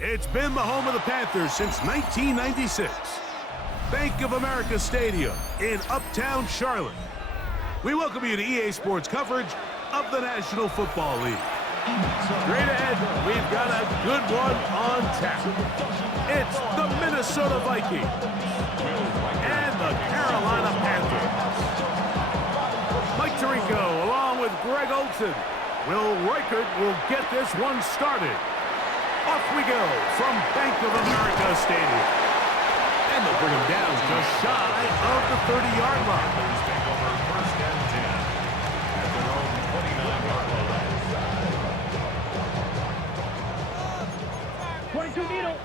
It's been the home of the Panthers since 1996. Bank of America Stadium in Uptown Charlotte. We welcome you to EA Sports coverage of the National Football League. Straight ahead, we've got a good one on tap. It's the Minnesota Vikings and the Carolina Panthers. Mike Tirico along with Greg Olson. Will Reichert will get this one started. Off we go from Bank of America Stadium. And they'll bring him down just shy of the 30-yard line. Take over first and 10 at their own 29-yard line. 22 needle.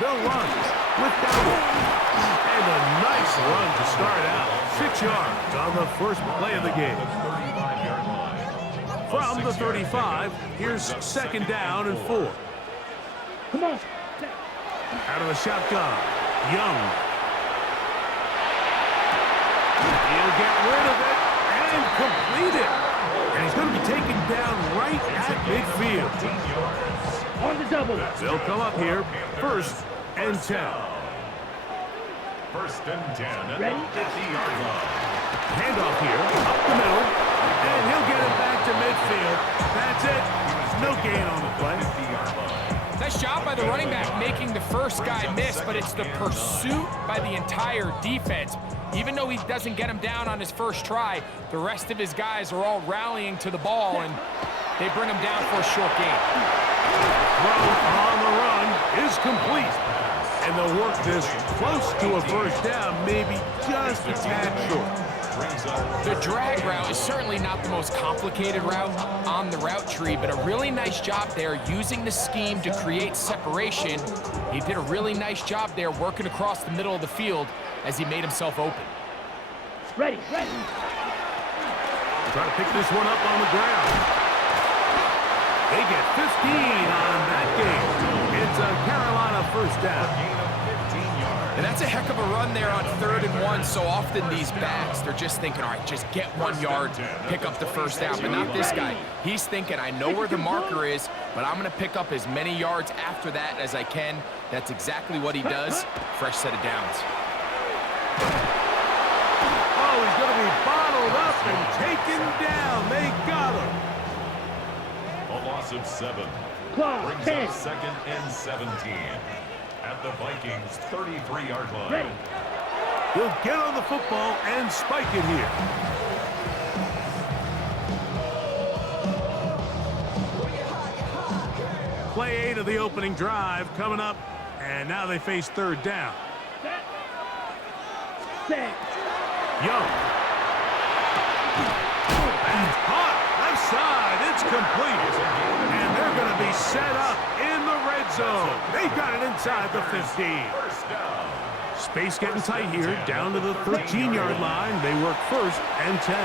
They'll run with Dowdle. And a nice run to start out. 6 yards on the first play of the game. 35-yard line. From the 35, here's second down and 4. Come on. Out of the shotgun, Young. He'll get rid of it and complete it. And he's going to be taken down right at midfield. On the double. They'll come up here, first and 10. First and 10 at Ready? the 50-yard line. Handoff here, up the middle, and he'll get it back to midfield. That's it. No gain on the play. 50-yard line. Nice job by the running back making the first guy miss, but it's the pursuit by the entire defense. Even though he doesn't get him down on his first try, the rest of his guys are all rallying to the ball, and they bring him down for a short gain. Throw on the run is complete. And they'll work this close to a first down, maybe just a tad short. The drag route is certainly not the most complicated route on the route tree, but a really nice job there using the scheme to create separation. He did a really nice job there working across the middle of the field as he made himself open. Ready. Try to pick this one up on the ground. They get 15 on that game. It's a Carolina first down. And that's a heck of a run there on 3rd and 1. So often these backs, they're just thinking, all right, just get 1 yard, pick up the first down. But not this guy. He's thinking, I know where the marker is, but I'm going to pick up as many yards after that as I can. That's exactly what he does. Fresh set of downs. Oh, he's going to be bottled up and taken down. They got him. A loss of 7. Clock, Brings 10. up second and 17 at the Vikings' 33-yard line. Ready. He'll get on the football and spike it here. Play 8 of the opening drive coming up, and now they face 3rd down. Set. Young. And caught. Left side. It's complete. And they're going to be set up in the red zone. They've got it inside the 15. First down. Space getting tight here. Down to the 13-yard line. They work first and 10.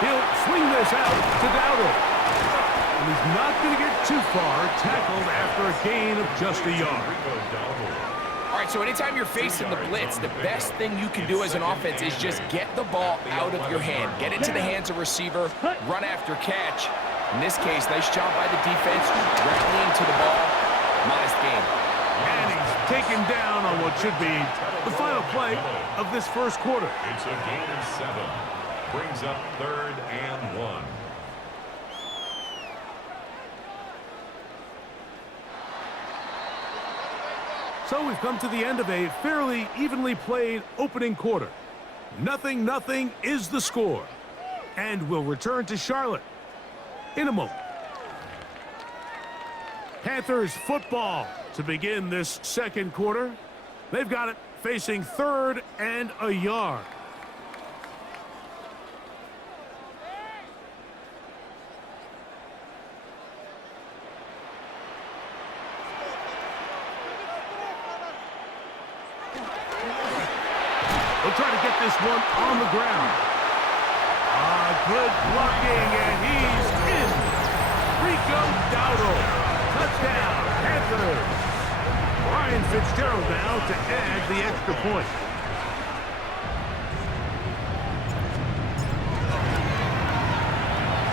He'll swing this out to Dowdle. And he's not going to get too far. Tackled after a gain of just a yard. All right, so anytime you're facing the blitz, the best thing you can do as an offense is just get the ball out of your hand. Get it to the hands of receiver, run after catch. In this case, nice job by the defense, rallying to the ball. Modest gain. And he's taken down on what should be the final play of this first quarter. It's a gain of 7. Brings up 3rd and 1. So we've come to the end of a fairly evenly played opening quarter. 0-0 is the score. And we'll return to Charlotte in a moment. Panthers football to begin this second quarter. They've got it facing 3rd and a yard. They'll try to get this one on the ground. Good blocking, and he's in. Rico Dowdle. Touchdown, Panthers. Ryan Fitzgerald now to add the extra point.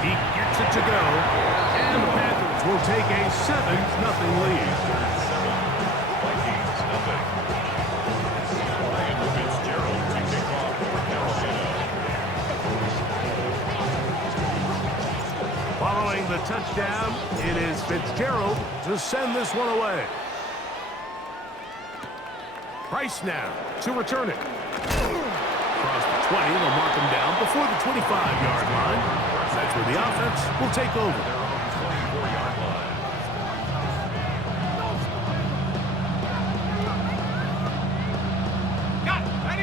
He gets gets it to go. And the Panthers will take a 7-0 lead. Vikings, nothing. Ryan Fitzgerald to kick off for Carolina. Following the touchdown, it is Fitzgerald to send this one away. Price now to return it. Across the 20, they'll mark him down before the 25-yard line. That's where the offense will take over. Their own 24-yard line.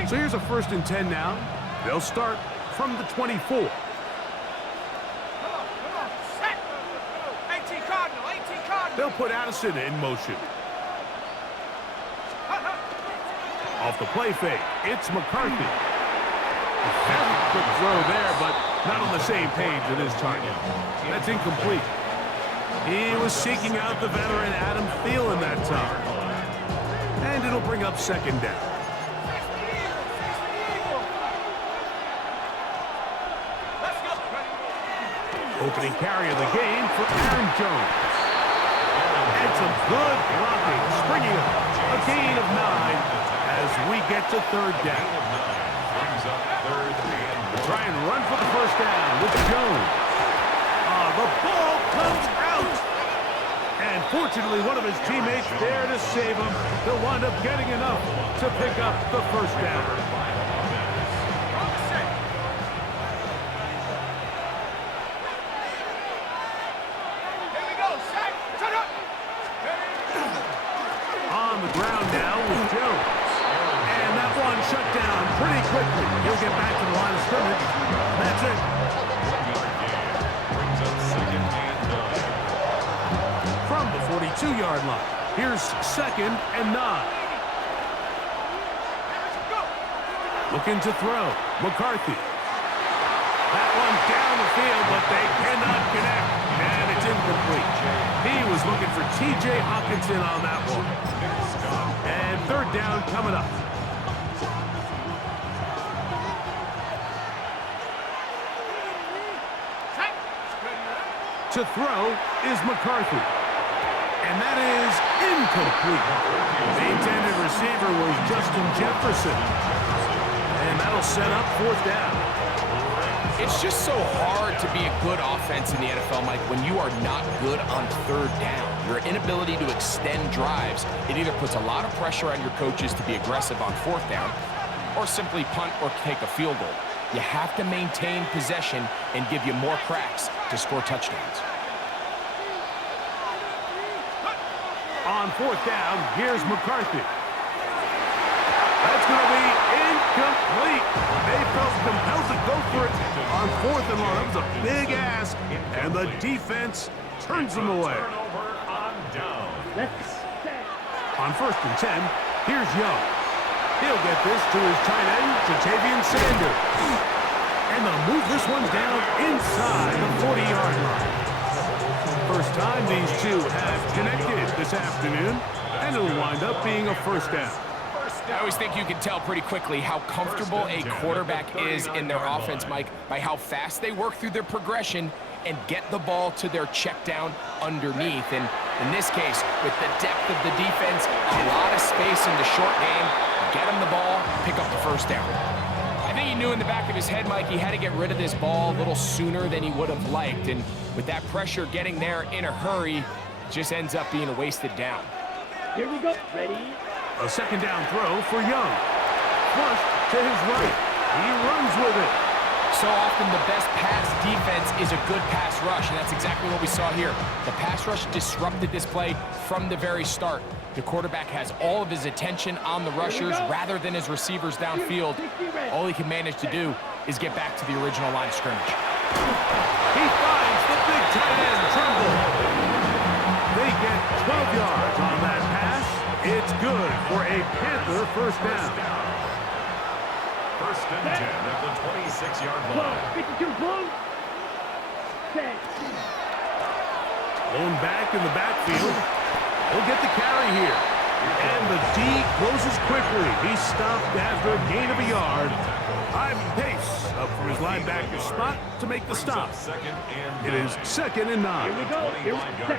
So here's a 1st and 10 now. They'll start from the 24. They'll put Addison in motion. Off the play fake, it's McCarthy. Very quick throw there, but not on the same page with his target. That's incomplete. He was seeking out the veteran Adam Thielen that time. And it'll bring up 2nd down. Opening carry of the game for Aaron Jones. And some good blocking, springing up. A gain of 9 as we get to 3rd down. Brings up 3rd and 1. Try and run for the 1st down with Jones. The ball comes out. And fortunately, one of his teammates there to save him. They'll wind up getting enough to pick up the 1st down. On the ground now with Jones. And that one shut down pretty quickly. He'll get back to the line of scrimmage. That's it. 1-yard gain. Brings up 2nd and 9. From the 42-yard line. Here's 2nd and 9. Looking to throw. McCarthy. That one down the field, but they cannot connect. And it's incomplete. He was looking for T.J. Hawkinson on that one. And 3rd down coming up. To throw is McCarthy. And that is incomplete. The intended receiver was Justin Jefferson. And that'll set up 4th down. It's just so hard to be a good offense in the NFL, Mike, when you are not good on 3rd down. Your inability to extend drives, it either puts a lot of pressure on your coaches to be aggressive on 4th down or simply punt or take a field goal. You have to maintain possession and give you more cracks to score touchdowns. On 4th down, here's McCarthy. That's going to be incomplete. They felt compelled to go for it on 4th and long. That was a big ask, and the defense turns them away. Turnover on down. On 1st and 10, here's Young. He'll get this to his tight end, Jatavian Sanders. And they'll move this one down inside the 40-yard line. First time these two have connected this afternoon, and it'll wind up being a 1st down. I always think you can tell pretty quickly how comfortable a quarterback is in their offense, Mike, by how fast they work through their progression and get the ball to their check down underneath. And in this case, with the depth of the defense, a lot of space in the short game, get him the ball, pick up the 1st down. I think he knew in the back of his head, Mike, he had to get rid of this ball a little sooner than he would have liked. And with that pressure getting there in a hurry, it just ends up being a wasted down. Here we go. Ready? A 2nd down throw for Young. Flush to his right. He runs with it. So often the best pass defense is a good pass rush, and that's exactly what we saw here. The pass rush disrupted this play from the very start. The quarterback has all of his attention on the rushers rather than his receivers downfield. All he can manage to do is get back to the original line of scrimmage. He finds the big tight end, Tremble. They get 12 yards on that pass. It's good for a Panther 1st down. 1st and 10 at the 26-yard line. 52 blown. 10. Blown back in the backfield. He'll get the carry here. And the D closes quickly. He stopped after a gain of a yard. Ivan Pace up from his linebacker spot to make the stop. It is 2nd and 9. Here we go. Here we go.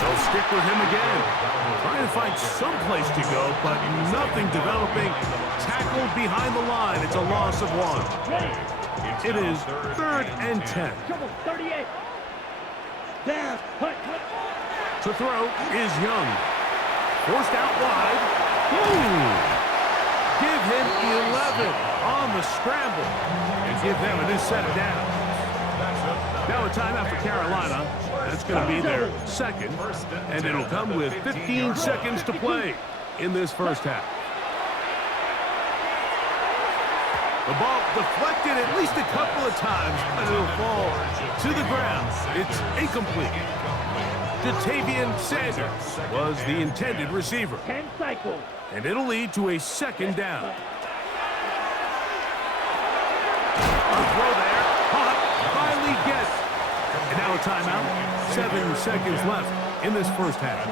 They'll stick with him again. Trying to find some place to go, but nothing developing. Tackled behind the line. It's a loss of 1. It is 3rd and 10. Trouble, 38. Down. Hut. To throw is Young. Forced out wide. Ooh. Give him 11 on the scramble. And give them a new set of downs. Now a timeout for Carolina. That's going to be their 2nd. And it'll come with 15 seconds to play in this first half. The ball deflected at least a couple of times, but it'll fall to the ground. It's incomplete. Jatavian Sanders was the intended receiver. 10 cycles. And it'll lead to a 2nd down. A throw there. Caught. Finally gets. And now a timeout. 7 seconds left in this first half.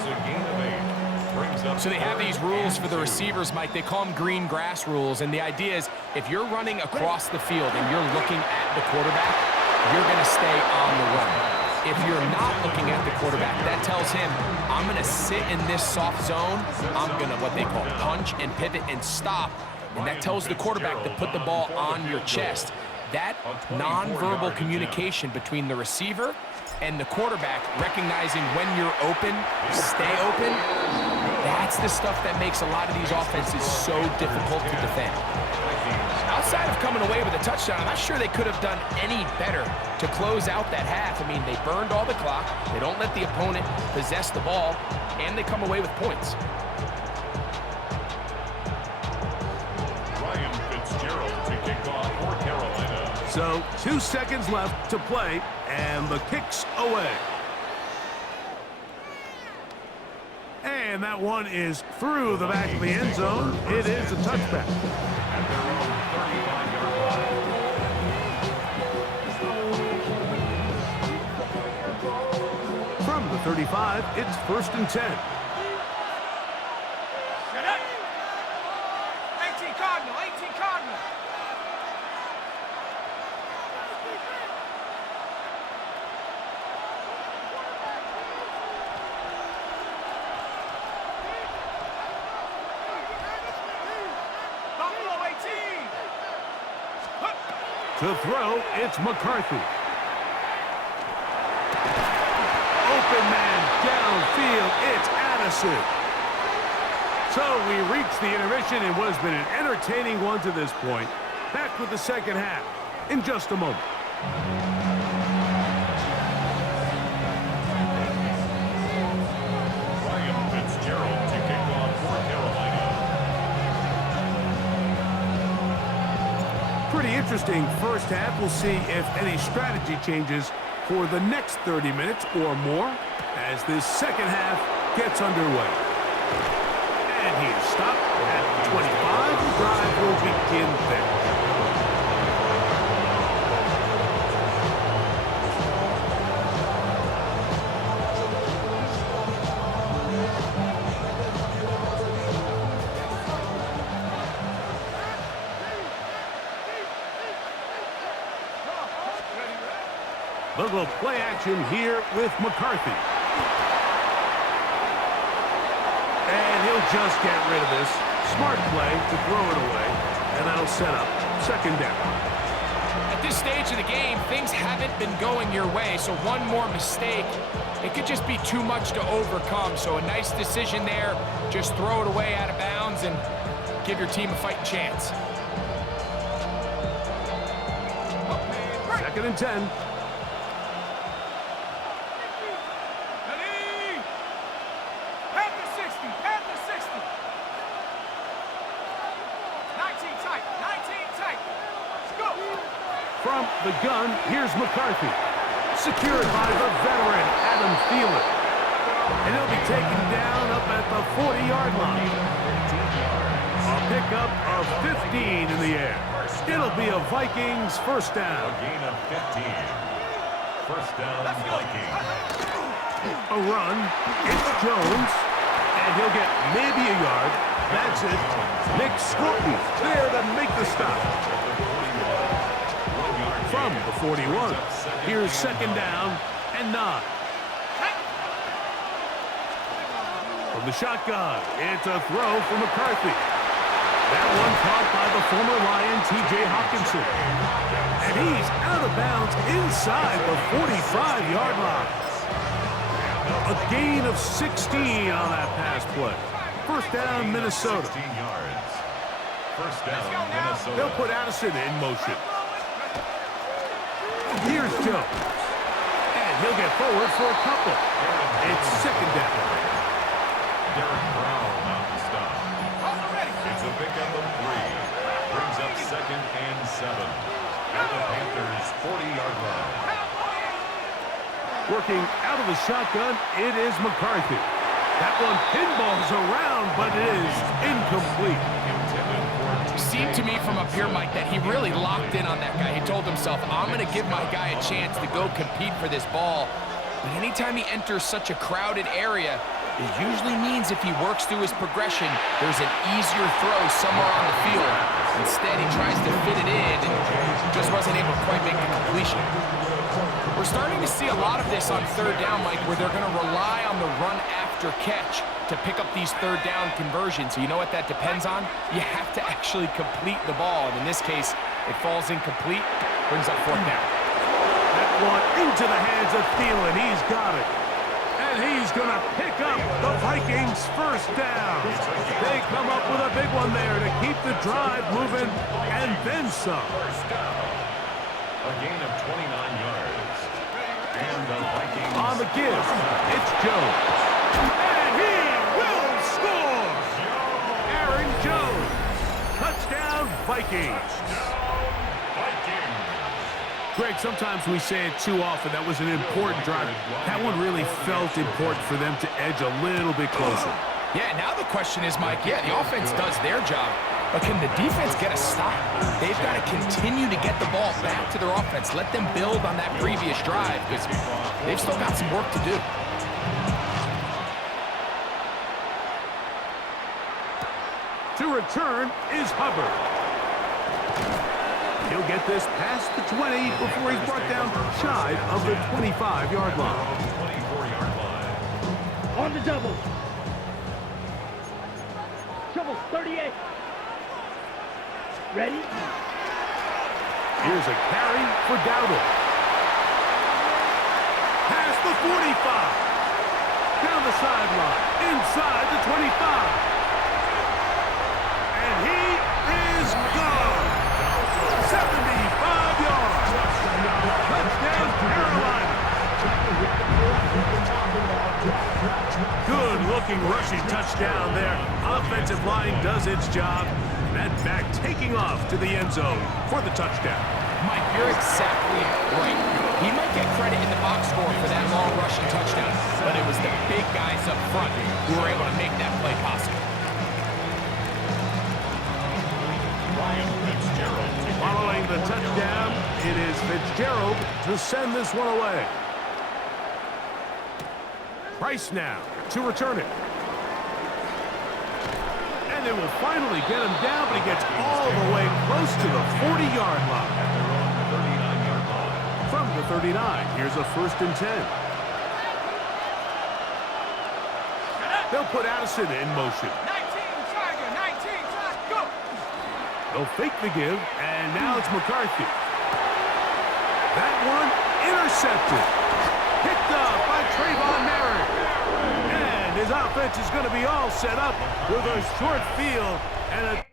So they have these rules for the receivers, Mike. They call them green grass rules. And the idea is if you're running across the field and you're looking at the quarterback, you're going to stay on the run. If you're not looking at the quarterback, that tells him, I'm going to sit in this soft zone. I'm going to, what they call, punch and pivot and stop. And that tells the quarterback to put the ball on your chest. That nonverbal communication between the receiver and the quarterback, recognizing when you're open, stay open, that's the stuff that makes a lot of these offenses so difficult to defend. Outside of coming away with a touchdown, I'm not sure they could have done any better to close out that half. I mean, they burned all the clock, they don't let the opponent possess the ball, and they come away with points. Ryan Fitzgerald to kick off for Carolina. So 2 seconds left to play, and the kick's away. And that one is through the back of the end zone. It is a touchback. At their own 35-yard line. From the 35, it's 1st and 10. Shut up! 18 Cardinal, 18 Cardinal. Buffalo 18. To throw, it's McCarthy. Open man downfield, it's Addison. So we reach the intermission in what has been an entertaining one to this point. Back with the second half in just a moment. Ryan Fitzgerald to kick off for Carolina. Pretty interesting first half. We'll see if any strategy changes for the next 30 minutes or more as this second half gets underway. And he is stopped at 25. The drive will begin there. They'll go play action here with McCarthy. And he'll just get rid of this. Smart play to throw it away. And that'll set up 2nd down. At this stage of the game, things haven't been going your way, so one more mistake, it could just be too much to overcome. So a nice decision there. Just throw it away out of bounds and give your team a fighting chance. 2nd and 10. From the gun, here's McCarthy. Secured by the veteran, Adam Thielen. And he'll be taken down up at the 40-yard line. A pickup of 15 in the air. It'll be a Vikings first down. A gain of 15. First down, Vikings. A run. It's Jones. And he'll get maybe a yard. That's it. Nick Scrutiny there to make the stop. From the 41, here's second down and 9. From the shotgun, it's a throw for McCarthy. That one caught by the former Lion, T.J. Hawkinson. And he's out of bounds inside the 45-yard line. A gain of 16 on that pass play. First down, Minnesota. 16 yards. First down, Minnesota. They'll put Addison in motion. Here's Jones. And he'll get forward for a couple. It's second down. Derek Brown on the stop. It's a pickup of 3. Brings up second and 7. At the Panthers' 40-yard line. Working out of the shotgun, it is McCarthy. That one pinballs around, but it is incomplete. Seemed to me from up here, Mike, that he really locked in on that guy. He told himself, I'm going to give my guy a chance to go compete for this ball. But anytime he enters such a crowded area, it usually means if he works through his progression, there's an easier throw somewhere on the field. Instead, he tries to fit it in and just wasn't able to quite make the completion. We're starting to see a lot of this on third down, Mike, where they're going to rely on the run after catch to pick up these third down conversions. So you know what that depends on? You have to actually complete the ball. And in this case, it falls incomplete, brings up fourth down. That one into the hands of Thielen. He's got it. And he's going to pick up the Vikings' first down. They come up with a big one there to keep the drive moving and then some. A gain of 29 yards. And the Vikings on the give, it's Jones. And he will score! Aaron Jones. Touchdown, Vikings. Greg, sometimes we say it too often. That was an important drive. That one really felt important for them to edge a little bit closer. Yeah, now the question is, Mike, the offense does their job, but can the defense get a stop? They've got to continue to get the ball back to their offense. Let them build on that previous drive because they've still got some work to do. To return is Hubbard. He'll get this past the 20 before he's brought down shy of the 25-yard line. 24-yard line. On the double. Trouble, 38. Ready? Here's a carry for Dowdle. Past the 45. Down the sideline. Inside the 25. And he is gone. 75 yards. Touchdown, Carolina. Good-looking rushing touchdown there. Offensive line does its job. That back taking off to the end zone for the touchdown. Mike, you're exactly right. He might get credit in the box score for that long rushing touchdown, but it was the big guys up front who were able to make that play possible. Following the touchdown, it is Fitzgerald to send this one away. Price now to return it. And they will finally get him down, but he gets all the way close to the 40-yard line. From the 39, here's a 1st and 10. They'll put Addison in motion. 19, Tiger, 19, Tiger, go! They'll fake the give, and now it's McCarthy. That one intercepted. Picked up by Trayvon Merrick. And his offense is going to be all set up with a short field and a